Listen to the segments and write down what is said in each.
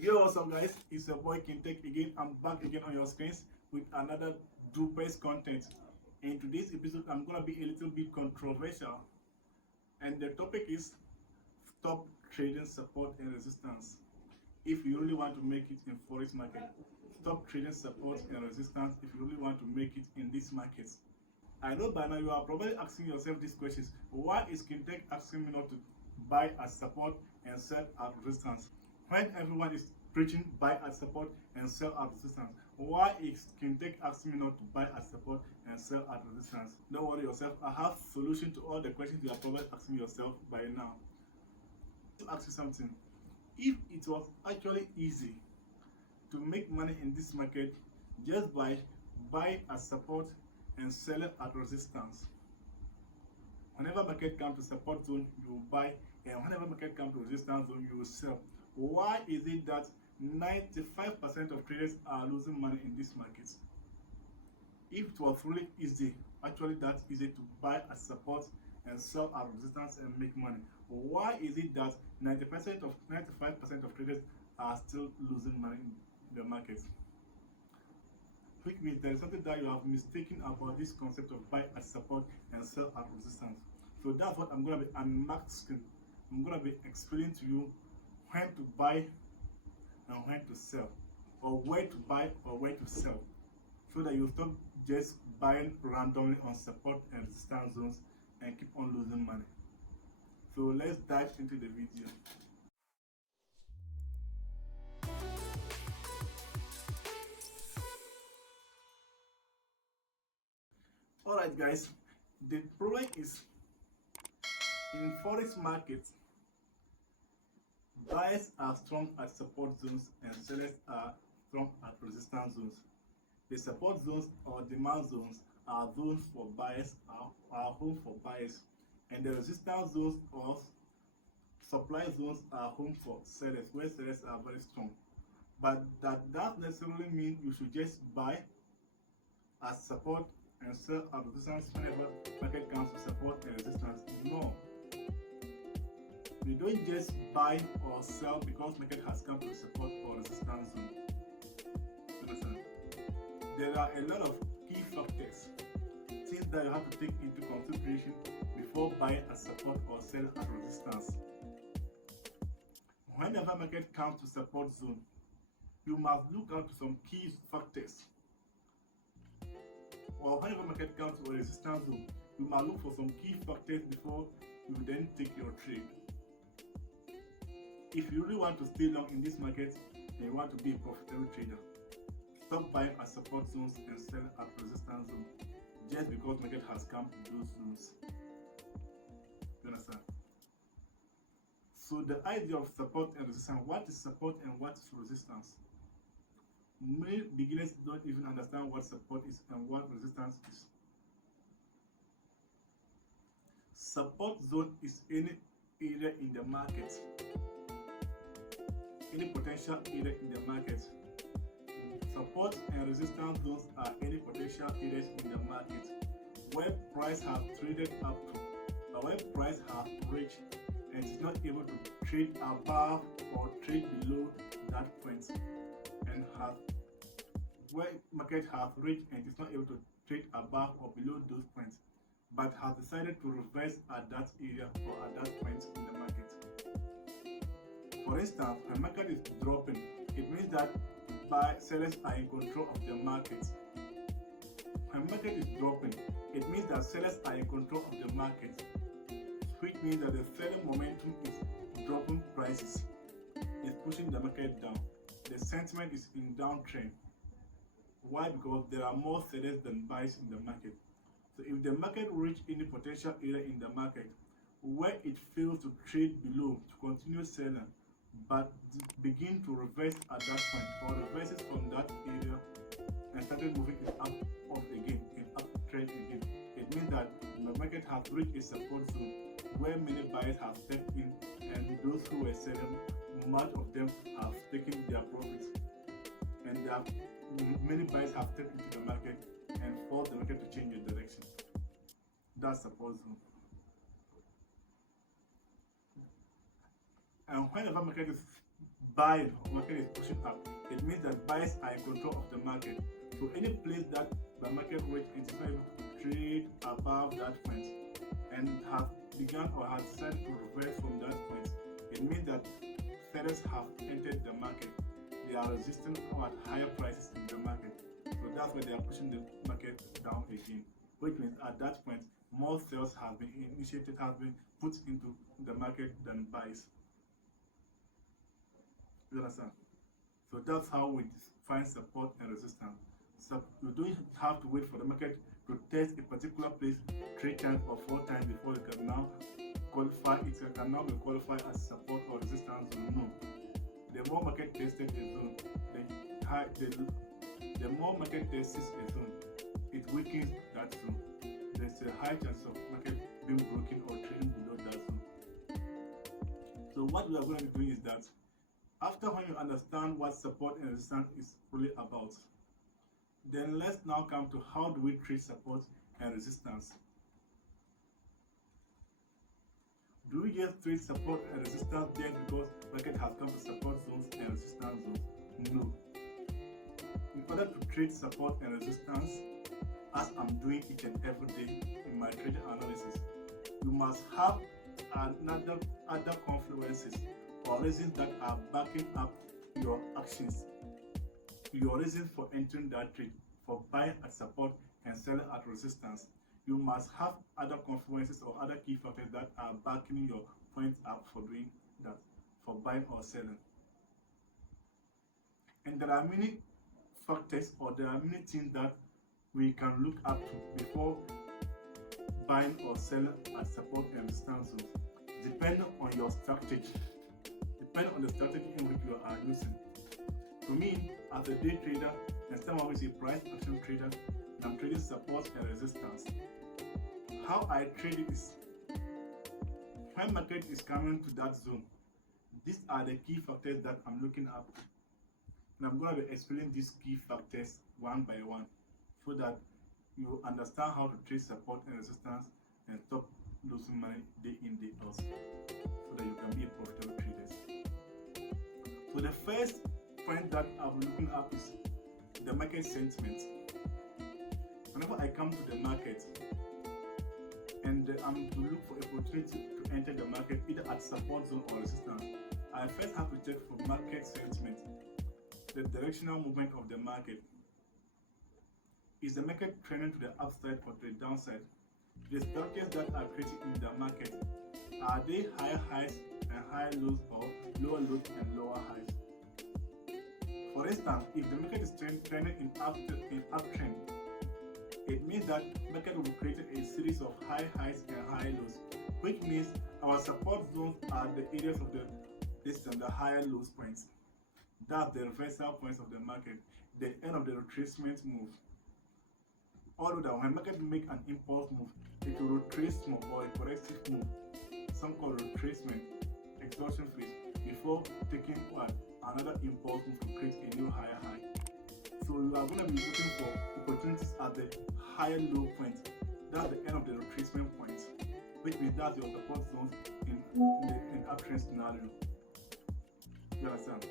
Yo, what's up, guys? It's your boy Kintek again. I'm back again on your screens with another Drupal's content. In today's episode, I'm gonna be a little bit controversial, and the topic is stop trading support and resistance. If you really want to make it in forex market, stop trading support and resistance. If you really want to make it in this market. I know by now you are probably asking yourself these questions. Why is Kintek asking me not to buy at support and sell at resistance? When everyone is preaching buy at support and sell at resistance, why is Kintek asking me not to buy at support and sell at resistance? Don't worry yourself, I have solution to all the questions you are probably asking yourself by now. To ask you something, if it was actually easy to make money in this market just by buying at support and selling at resistance, whenever market comes to support zone you will buy, and whenever market comes to resistance zone you will sell. Why is it that 95% of traders are losing money in this market? If it was really easy, actually that easy to buy at support and sell at resistance and make money, why is it that 95% of traders are still losing money in the market? Which means there is something that you have mistaken about this concept of buy at support and sell at resistance. So that's what I'm going to be unmasking. I'm going to be explaining to you when to buy and when to sell, or where to buy or where to sell, so that you stop just buying randomly on support and resistance zones and keep on losing money. So let's dive into the video. Alright guys, the problem is in forex markets, buyers are strong at support zones and sellers are strong at resistance zones. The support zones or demand zones are zones for buyers, are home for buyers, and the resistance zones or supply zones are home for sellers, where sellers are very strong. But that doesn't necessarily mean you should just buy at support and sell at resistance whenever market comes to support and resistance. No. You don't just buy or sell because market has come to support or resistance zone. Understand? There are a lot of key factors, things that you have to take into consideration before buying at support or sell at resistance. Whenever market comes to support zone, you must look out to some key factors. Or whenever market comes to a resistance zone, you must look for some key factors before you then take your trade. If you really want to stay long in this market and you want to be a profitable trader, stop buying at support zones and sell at resistance zones just because market has come to those zones. You understand? So the idea of support and resistance, what is support and what is resistance? Many beginners don't even understand what support is and what resistance is. Support zone is any area in the market, any potential area in the market. Support and resistance zones are any potential areas in the market where price has traded up to, or where price has reached and is not able to trade above or trade below that point, and has where market has reached and is not able to trade above or below those points, but has decided to reverse at that area or at that point in the market. For instance, when market is dropping, it means that sellers are in control of the market. When market is dropping, it means that sellers are in control of the market, which means that the selling momentum is dropping prices, is pushing the market down. The sentiment is in downtrend. Why? Because there are more sellers than buyers in the market. So if the market reaches any potential area in the market where it fails to trade below to continue selling, but begin to reverse at that point, or reverses from that area and started moving it up again, in uptrend again, it means that the market has reached a support zone where many buyers have stepped in, and those who were selling, much of them have taken their profits, and many buyers have stepped into the market and forced the market to change the direction. That's support zone. And whenever market is buying, market is pushing up, it means that buyers are in control of the market. So any place that the market rate is not able to trade above that point and have begun or have decided to reverse from that point, it means that sellers have entered the market. They are resisting or at higher prices in the market. So that's why they are pushing the market down again. Which means at that point, more sales have been initiated, have been put into the market than buys. You understand? So that's how we find support and resistance. So you don't have to wait for the market to test a particular place 3 times or 4 times before you can now qualify it. Can now be qualified as support or resistance zone. No. The more market tested a zone, the more market tests a zone, it weakens that zone. There's a high chance of market being broken or trading below that zone. So what we are going to be doing is that after when you understand what support and resistance is really about, then let's now come to how do we trade support and resistance. Do we just trade support and resistance just because market has come to support zones and resistance zones? No. In order to trade support and resistance, as I'm doing each and every day in my trading analysis, you must have other confluences or reasons that are backing up your actions, your reasons for entering that trade, for buying at support and selling at resistance. You must have other confluences or other key factors that are backing your point up for doing that, for buying or selling. And there are many factors or there are many things that we can look up to before buying or selling at support and resistance zones, depending on your strategy, depending on the strategy in which you are using. To me, as a day trader, and some always say price action trader, I'm trading support and resistance. How I trade it is, when market is coming to that zone, these are the key factors that I'm looking at. And I'm going to be explaining these key factors one by one so that you understand how to trade support and resistance and stop losing money day in, day out, so that you can be a profitable trader. So the first point that I'll be looking at is the market sentiment. Whenever I come to the market and I'm to look for a opportunity to enter the market either at support zone or resistance, I first have to check for market sentiment, the directional movement of the market. Is the market trending to the upside or to the downside? The structures that are created in the market, are they higher highs and higher lows or lower lows and lower highs? For instance, if the market is trending in uptrend, it means that market will create a series of high highs and high lows, which means our support zones are the areas of the higher lows points. That's the reversal points of the market, the end of the retracement move. Although that when market make an impulse move, it will retrace more or a corrective move, some called retracement, exhaustion phase, before taking another impulse move to create a new higher high. So you are going to be looking for opportunities at the higher low point. That's the end of the retracement point, which means that's your support zones in uptrend scenario. You understand?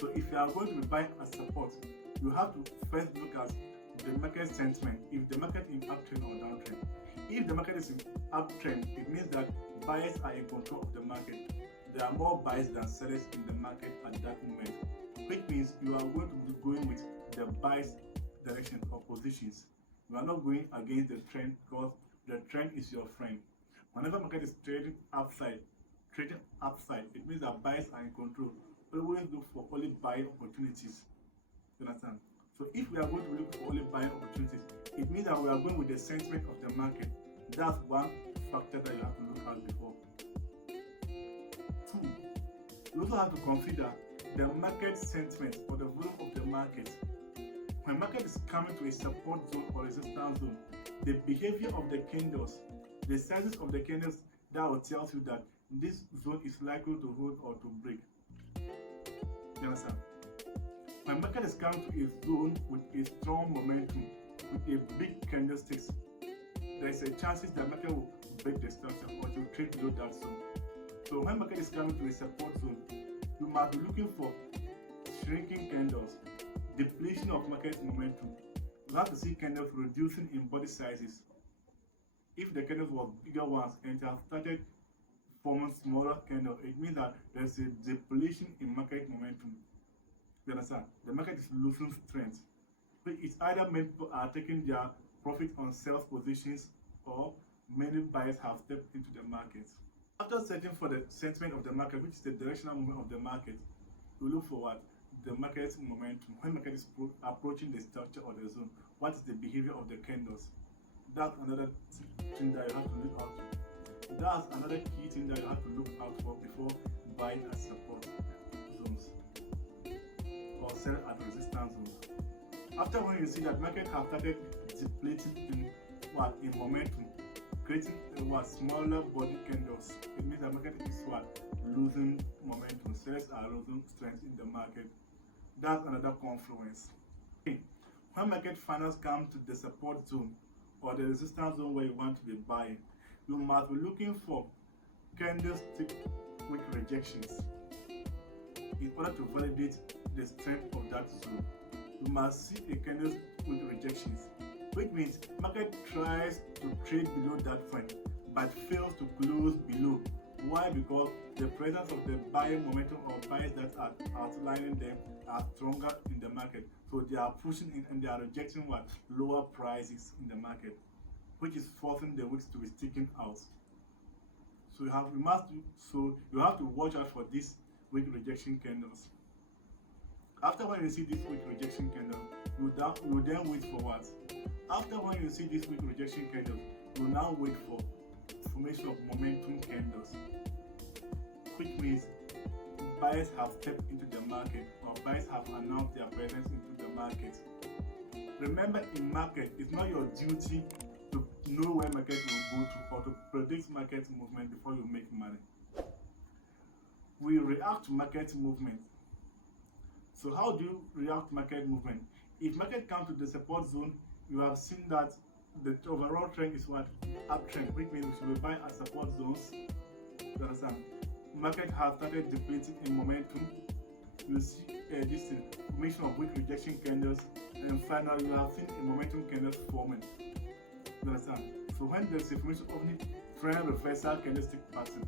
So if you are going to be buying as support, you have to first look at the market sentiment, if the market is uptrend or downtrend. If the market is in uptrend, it means that buyers are in control of the market. There are more buyers than sellers in the market at that moment, which means you are going to be going with the buyers direction or positions. You are not going against the trend because the trend is your friend. Whenever market is trading upside, it means that buyers are in control. Always look for only buying opportunities. You understand? So if we are going to look for only buying opportunities, it means that we are going with the sentiment of the market. That's one factor that you have to look at before. 2, you also have to consider the market sentiment or the volume of the market. When market is coming to a support zone or resistance zone, the behavior of the candles, the sizes of the candles, that will tell you that this zone is likely to hold or to break. You understand? When market is coming to a zone with a strong momentum, with a big candlesticks, there is a chances that market will break the structure or to trade below that zone. So when market is coming to a support zone, You must be looking for shrinking candles, depletion of market momentum. You have to see candles reducing in body sizes. If the candles were bigger ones and it has started forming smaller candles, it means that there's a depletion in market momentum. You understand? The market is losing strength. So it's either many people are taking their profit on sales positions or many buyers have stepped into the market. After searching for the sentiment of the market, which is the directional movement of the market, you look for what? The market's momentum. When market is approaching the structure or the zone, what is the behavior of the candles? That's another thing that you have to look out for. That's another key thing that you have to look out for before buying at support zones or sell at resistance zones. After when you see that market have started depleting in momentum, creating smaller body candles, it means the market is losing momentum. Sellers are losing strength in the market. That's another confluence. When market finals come to the support zone or the resistance zone where you want to be buying, you must be looking for candlestick with rejections in order to validate the strength of that zone. You must see a candlestick with rejections, which means market tries to trade below that point but fails to close below. Why? Because the presence of the buying momentum or buyers that are outlining them are stronger in the market, so they are pushing in and they are rejecting lower prices in the market, which is forcing the wicks to be sticking out. So you have to watch out for these wick rejection candles. After when you see this wick rejection candle, you then wait for what? After when you see this wick rejection candle, you now wait for formation of momentum candles, which means buyers have stepped into the market or buyers have announced their presence into the market. Remember, in market, it's not your duty to know where market will go to or to predict market movement before you make money. We react to market movement. So how do you react to market movement? If market comes to the support zone, you have seen that the overall trend is uptrend, which means we should be buying at support zones. You understand? Market has started depleting in momentum. You see this formation of weak rejection candles, and finally you have seen a momentum candles forming. You understand? So when there's a formation of the trend reversal candlestick pattern,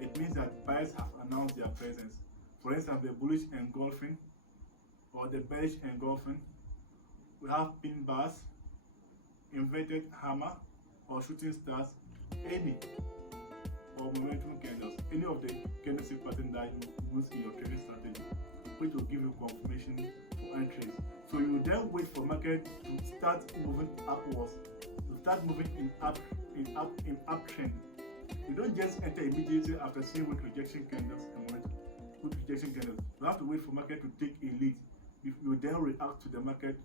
it means that buyers have announced their presence. For instance, the bullish engulfing or the bearish engulfing. We have pin bars, inverted hammer or shooting stars, any or momentum candles, any of the candlestick pattern that you use in your trading strategy, which will give you confirmation for entries. So you then wait for market to start moving upwards, to start moving in uptrend. You don't just enter immediately after seeing weak rejection candles and momentum. Weak rejection candles. You have to wait for market to take a lead. If you then react to the market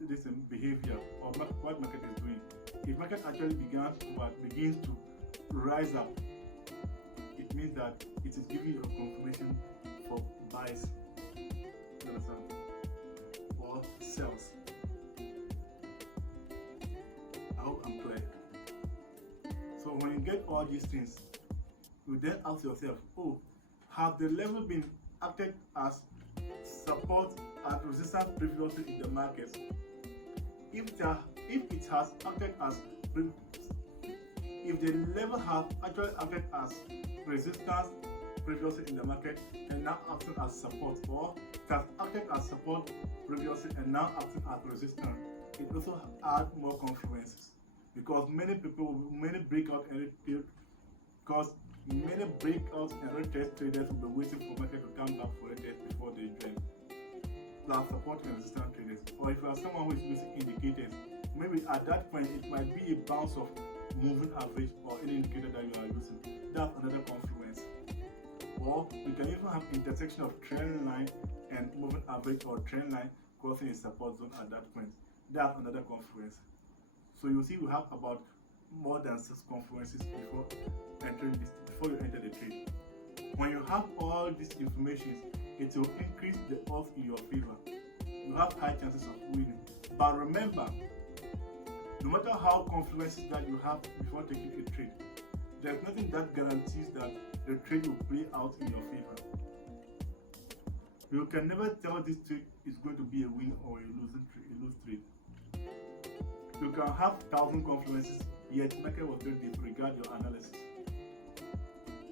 this behavior or what market is doing. If market actually begins to rise up, it means that it is giving you a confirmation for buys, you understand, or sells. I hope I'm clear. So when you get all these things, you then ask yourself, oh, have the level been acted as support and resistance previously in the market? If it has acted as if the level has actually acted as resistance previously in the market and now acting as support, or it has acted as support previously and now acting as resistance, it also adds more confluences, because many breakout and retest traders will be waiting for market to come back for a test before they trade. Plus support and resistance traders, or if you are someone who is using indicators, maybe at that point it might be a bounce of moving average or any indicator that you are using. That's another confluence. Or we can even have intersection of trend line and moving average or trend line crossing a support zone at that point. That's another confluence. So you see we have about more than 6 confluences before you enter the trade. When you have all these information, it will increase the odds in your favor. You have high chances of winning. But remember, no matter how confluences that you have before taking a trade, There's nothing that guarantees that the trade will play out in your favor. You can never tell this trade is going to be a win or a lose trade. You can have 1,000 confluences, yet market will still disregard your analysis.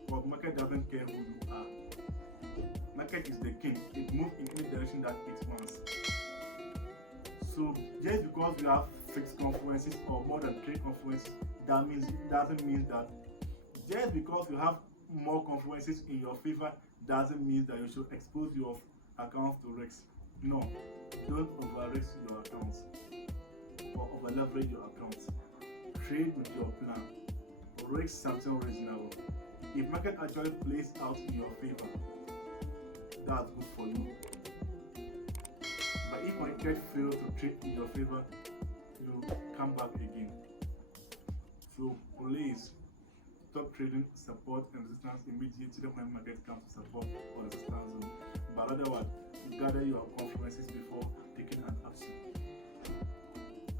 But market doesn't care who you are. Market is the king. It moves in any direction that it wants. So just because you have 6 confluences or more than 3 confluences, doesn't mean that just because you have more confluences in your favor doesn't mean that you should expose your accounts to risks. No, don't over-risk your accounts or over-leverage your accounts. Trade with your plan. Risk something reasonable. If market actually plays out in your favor, that's good for you. But if market fails to trade in your favor, you come back again. So please stop trading support and resistance immediately when market comes to support or resistance zone. But otherwise, gather your confluences before taking an action.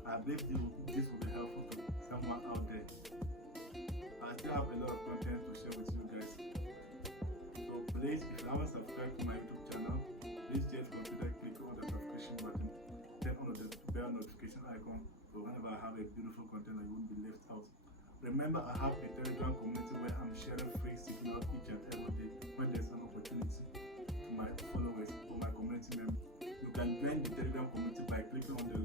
I believe this will be helpful to someone out there. I still have a lot of content to share with you guys. So please, if you haven't subscribed to my YouTube channel, please just consider clicking on the subscription button, turn on the bell notification icon, so whenever I have a beautiful content, you won't be left out. Remember, I have a Telegram community where I'm sharing free signals each and every day when there's an opportunity to my followers or my community members. You can join the Telegram community by clicking on the